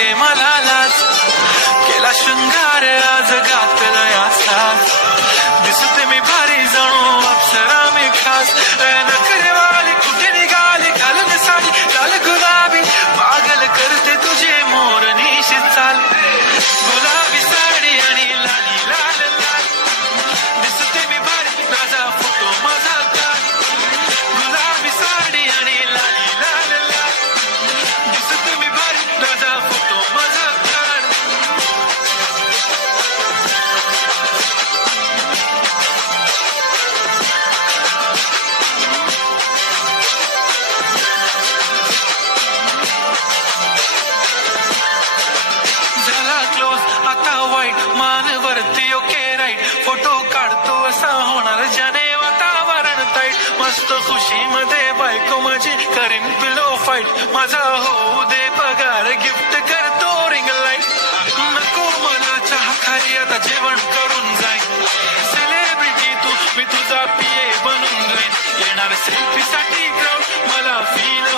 वाटते मला लाज केला शृंगार आज घातला यासाच दिसते मी भारी जणू अप्सरा मी खास नखरेवाली कुठे निघाली घालून साडी लाल गुलाबी पागल करते तुझे मोर निशी चाल गुलाबी साडी आणि लाली लाल लाल दिसते मी भारी माझा फोटो माझा काढ गुलाबी साडी आणि लाली लाल लाल दिसते मी भारी माझा फोटो माझा काढ झाला क्लोज आता वाईट मानवरती ओके राईट फोटो काढतो असा होणार ज्याने वातावरण ताईट मस्त खुशी मध्ये बायको माझी करीन पिलो फाईट माझा होऊ दे पगार गिफ्ट करतो रिंग लाईट नको मला चहा खाली आता जेवण करून जाईन सेलिब्रिटी तू मी तुझा पिये बनून जाईन येणार सेल्फी साठी क्राऊड मला फील